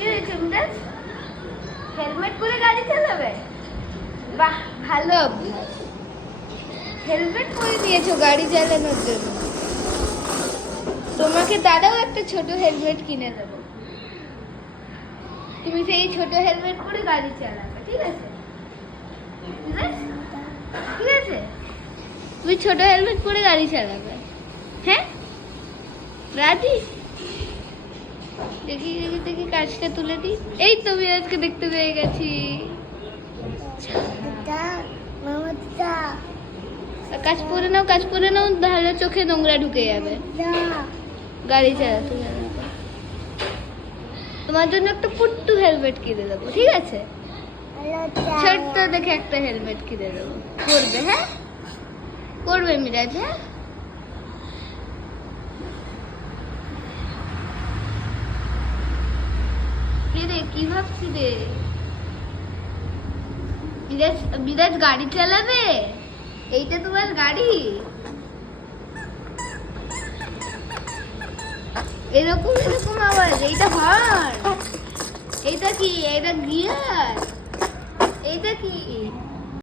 কি হয়েছে মিরাজ? হেলমেট পরে গাড়ি চালাবে? বাহ, ভালো অভ্যাস। হেলমেট পরে নিয়েছো গাড়ি চালানোর জন্য। তোমাকে দাদাও একটা ছোট হেলমেট কিনে দেবো, তুমি সেই ছোট হেলমেট পরে গাড়ি চালাবে, ঠিক আছে? ঠিক আছে, তুমি ছোট হেলমেট পরে গাড়ি চালাবে, হ্যাঁ? রাজি? দেখি দেখি দেখি কাজটা তুলে দিই। এই তো আজকে দেখতে পেয়ে গেছি। কাজ পরে নাও, কাজ পরে নাও, তাহলে চোখে নোংরা ঢুকে যাবে গাড়ি চালাতে যাবে। তোমার জন্য একটা পুট্টু হেলমেট কিনে দেবো, ঠিক আছে? ছোট্ট দেখে একটা হেলমেট কিনে দেবো, করবে? হ্যাঁ করবে মিরাজ? হ্যাঁ রে, কি ভাবছি রে? বিরাজ, বিরাজ গাড়ি চালাবে? এইটা তোমার গাড়ি? এরকম এরকম আওয়াজ, এইটা হর্ন, এইটা কি? এইটা গিয়ার, এইটা কি?